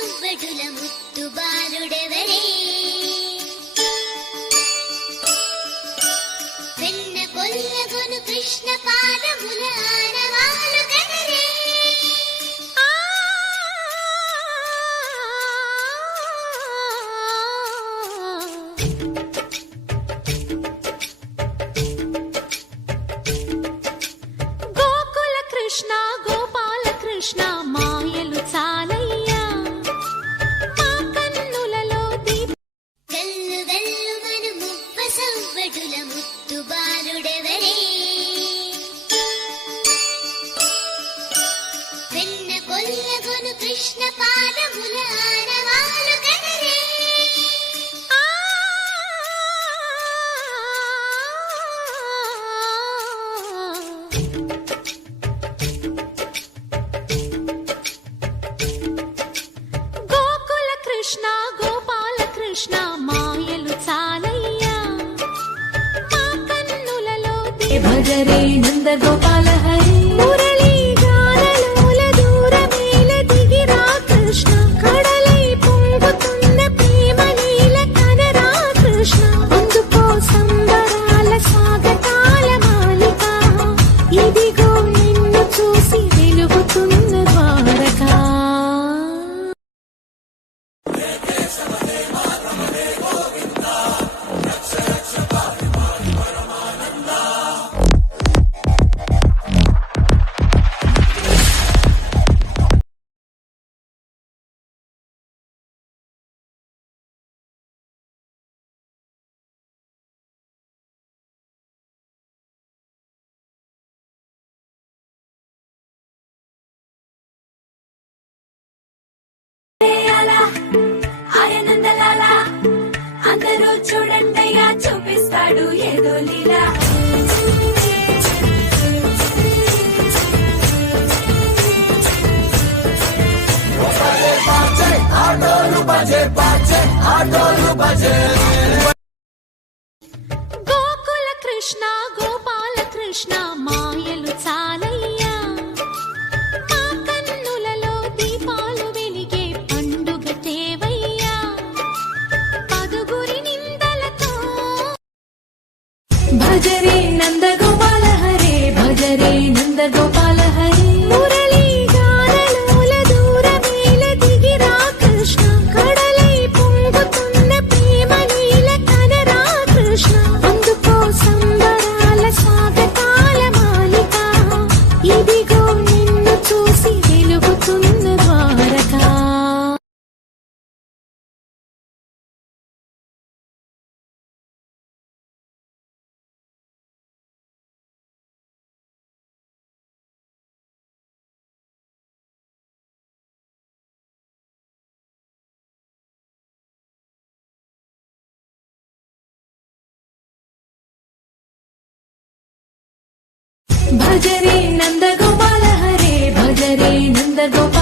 సవ్వడుల ముత్తు బాలుడెవరే వెన్న కొల్లగొను కృష్ణ పాదముల ఆనవాలు కదరే గోకుల కృష్ణ గోపాల కృష్ణ మాయలు చాలయ్యా మా కన్నులలో దీప గల్లు గల్లు మను మువ్వ సవ్వడుల ముత్తు బాలుడెవరే వెన్న కొల్లగొను కృష్ణ పాదముల ఆనవాలు కదరే గోకుల కృష్ణ గోపాల కృష్ణ మాయలు చాలయ్యా మా కన్నులలో భజరే నంద గోపాల హరి మురళీ గానలోల దూరమేల దిగిరా కృష్ణ కడలై పొంగుతున్న ప్రేమ లీల కనరా కృష్ణ అందుకో సంబరాల స్వాగతాల మాలిక ఇదిగో నిన్ను చూసి వెలుగుతున్న ద్వారకా ఆయనందలాలా అందరూ చూడండిగా చూపిస్తాడు ఏదో లీలా గోకుల కృష్ణ గోపాల కృష్ణ మాయలు చాలయ్యా మా కన్నులలో దీపాలు వెలిగే పండుగ తేవయ్యా పదుగురి నిందలతో భజరే నంద గోపాల హరే భజరే నంద గోపాల హరే మురళీ గానలోల దూరమేల దిగిరా కృష్ణ కడలై పొంగుతున్న ప్రేమ లీల కనరా కృష్ణ అందుకో సంబరాల స్వాగతాల మాలిక ఇదిగో నిన్ను చూసి వెలుగుతున్న ద్వారకా భజరే నంద గోపాల హరే భజరే నంద గోపాల